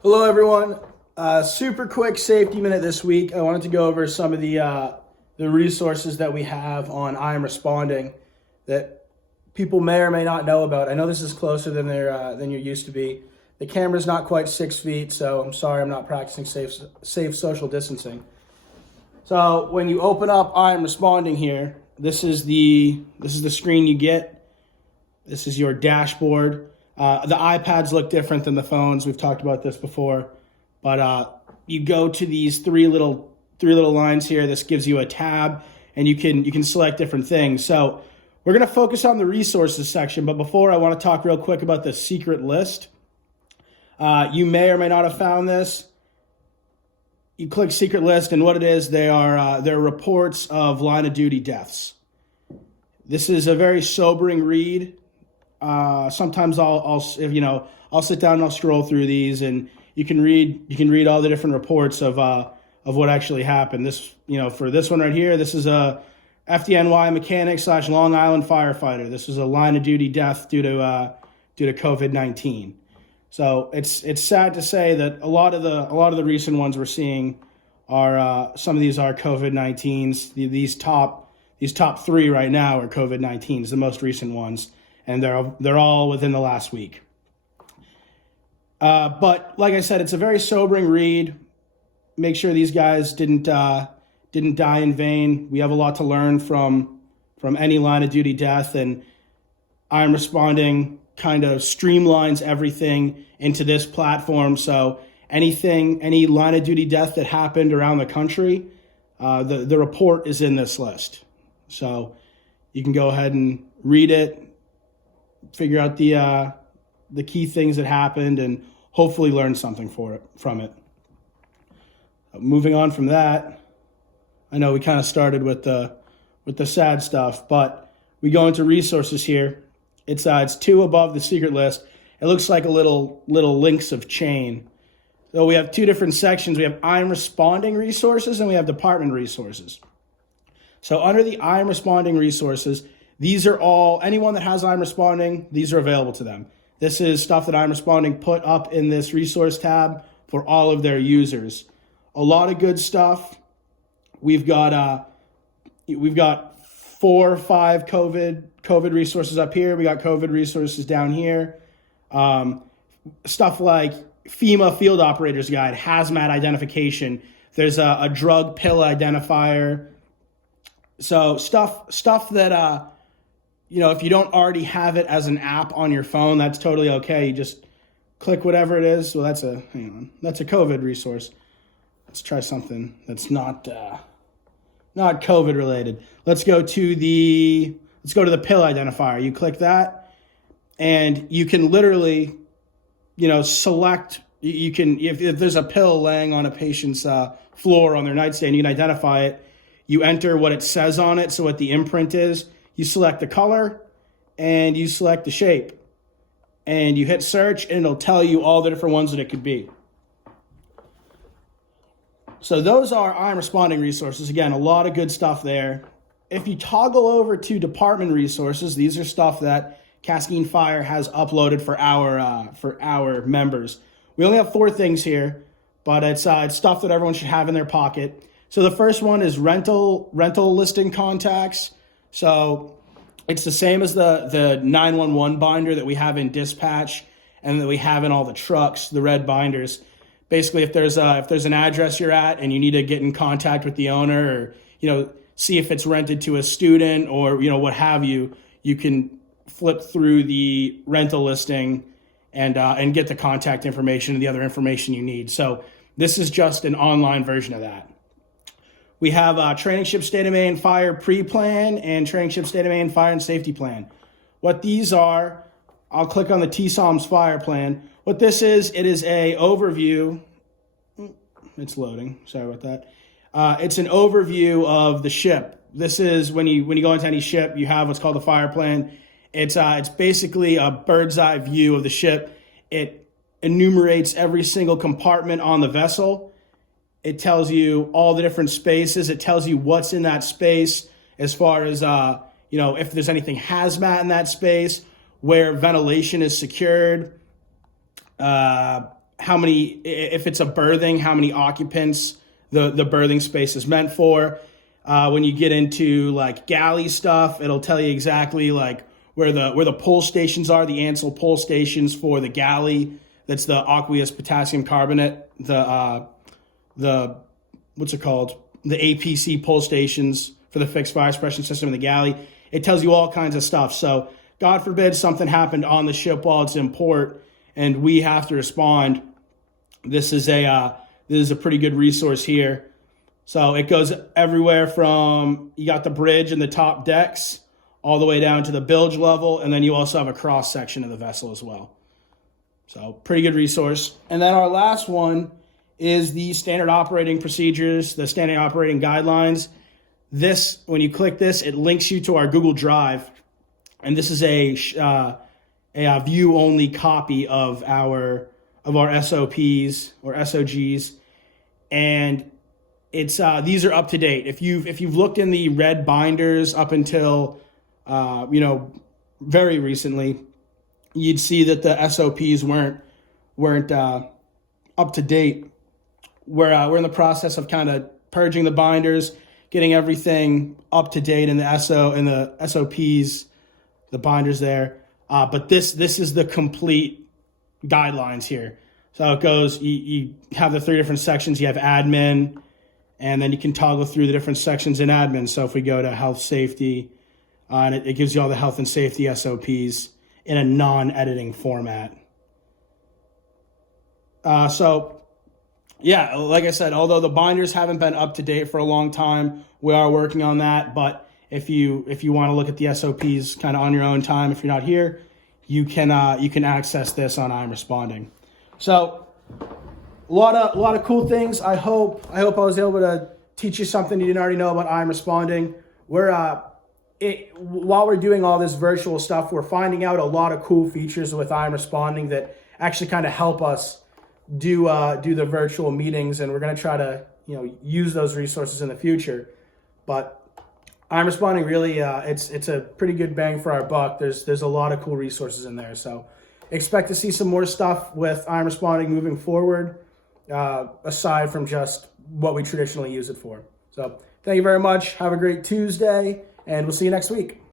Hello, everyone. Super quick safety minute this week. I wanted to go over some of the resources that we have on I Am Responding that people may or may not know about. I know this is closer than you're used to be. The camera's not quite 6 feet, so I'm sorry I'm not practicing safe social distancing. So when you open up I Am Responding here, this is the screen you get. This is your dashboard. The iPads look different than the phones. We've talked about this before, but you go to these three little lines here. This gives you a tab, and you can select different things. So we're going to focus on the resources section, but before I want to talk real quick about the secret list. You may or may not have found this. You click secret list, and what it is, they're reports of line of duty deaths. This is a very sobering read. Sometimes I'll sit down and I'll scroll through these, and you can read all the different reports of what actually happened. For this one right here, this is a FDNY mechanic / Long Island firefighter. This was a line of duty death due to COVID-19. So it's sad to say that a lot of the recent ones we're seeing are some of these are COVID-19s. These top three right now are COVID-19s, the most recent ones, and they're all within the last week. But like I said, it's a very sobering read. Make sure these guys didn't die in vain. We have a lot to learn from any line of duty death, and I Am Responding kind of streamlines everything into this platform. So any line of duty death that happened around the country, the report is in this list. So you can go ahead and read it, figure out the key things that happened, and hopefully learn something from it. Moving on from that, I know we kind of started with the sad stuff, but we go into resources here. It's two above the secret list. It looks like a little links of chain. So we have two different sections. We have I Am Responding resources, and we have department resources. So under the I Am Responding resources, these are all, anyone that has I Am Responding, these are available to them. This is stuff that I Am Responding put up in this resource tab for all of their users. A lot of good stuff. We've got 4 or 5 COVID resources up here. We got COVID resources down here. Stuff like FEMA Field Operators Guide, hazmat identification. There's a drug pill identifier. So stuff that if you don't already have it as an app on your phone, that's totally okay. You just click whatever it is. Well, that's a COVID resource. Let's try something that's not COVID related. Let's go to the pill identifier. You click that, and you can literally, select. You can if there's a pill laying on a patient's floor on their nightstand, you can identify it. You enter what it says on it, so what the imprint is. You select the color, and you select the shape, and you hit search, and it'll tell you all the different ones that it could be. So those are I Am Responding resources. Again, a lot of good stuff there. If you toggle over to department resources, these are stuff that Cascine Fire has uploaded for our members. We only have 4 things here, but it's stuff that everyone should have in their pocket. So the first one is rental listing contacts. So it's the same as the 911 binder that we have in dispatch and that we have in all the trucks, the red binders. Basically, if there's an address you're at and you need to get in contact with the owner, or see if it's rented to a student, or what have you, you can flip through the rental listing and get the contact information and the other information you need. So this is just an online version of that. We have Training Ship State of Maine Fire Pre-Plan and Training Ship State of Maine Fire and Safety Plan. What these are, I'll click on the TSOMS Fire Plan. What this is, it is a overview. It's loading. Sorry about that. It's an overview of the ship. This is when you go into any ship, you have what's called the fire plan. It's basically a bird's eye view of the ship. It enumerates every single compartment on the vessel. It tells you all the different spaces. It tells you what's in that space as far as if there's anything hazmat in that space, where ventilation is secured, how if it's a berthing, how many occupants the berthing space is meant for. When you get into like galley stuff, it'll tell you exactly like where the pull stations are, the Ansel pull stations for the galley. That's the aqueous potassium carbonate, the what's it called? The APC pull stations for the fixed fire suppression system in the galley. It tells you all kinds of stuff. So God forbid something happened on the ship while it's in port and we have to respond. This is a pretty good resource here. So it goes everywhere from, you got the bridge and the top decks all the way down to the bilge level. And then you also have a cross section of the vessel as well. So pretty good resource. And then our last one is the standard operating procedures, the standard operating guidelines. This, when you click this, it links you to our Google Drive. And this is a view-only copy of our SOPs or SOGs. And it's these are up to date. If you've looked in the red binders up until very recently, you'd see that the SOPs weren't up to date. We're in the process of kind of purging the binders, getting everything up to date in the SOPs, the binders there. But this is the complete guidelines here. So it goes, you have the 3 different sections. You have admin, and then you can toggle through the different sections in admin. So if we go to health safety, and it gives you all the health and safety SOPs in a non-editing format. So yeah, like I said, although the binders haven't been up to date for a long time, we are working on that. But if you want to look at the SOPs kind of on your own time, if you're not here, you can access this on I'm Responding. So a lot of cool things. I hope I was able to teach you something you didn't already know about I'm Responding. While we're doing all this virtual stuff, we're finding out a lot of cool features with I'm Responding that actually kind of help us do the virtual meetings, and we're going to try to use those resources in the future. But I'm Responding really it's a pretty good bang for our buck. There's a lot of cool resources in there, so expect to see some more stuff with I'm Responding moving forward, aside from just what we traditionally use it for. So thank you very much. Have a great Tuesday, and we'll see you next week.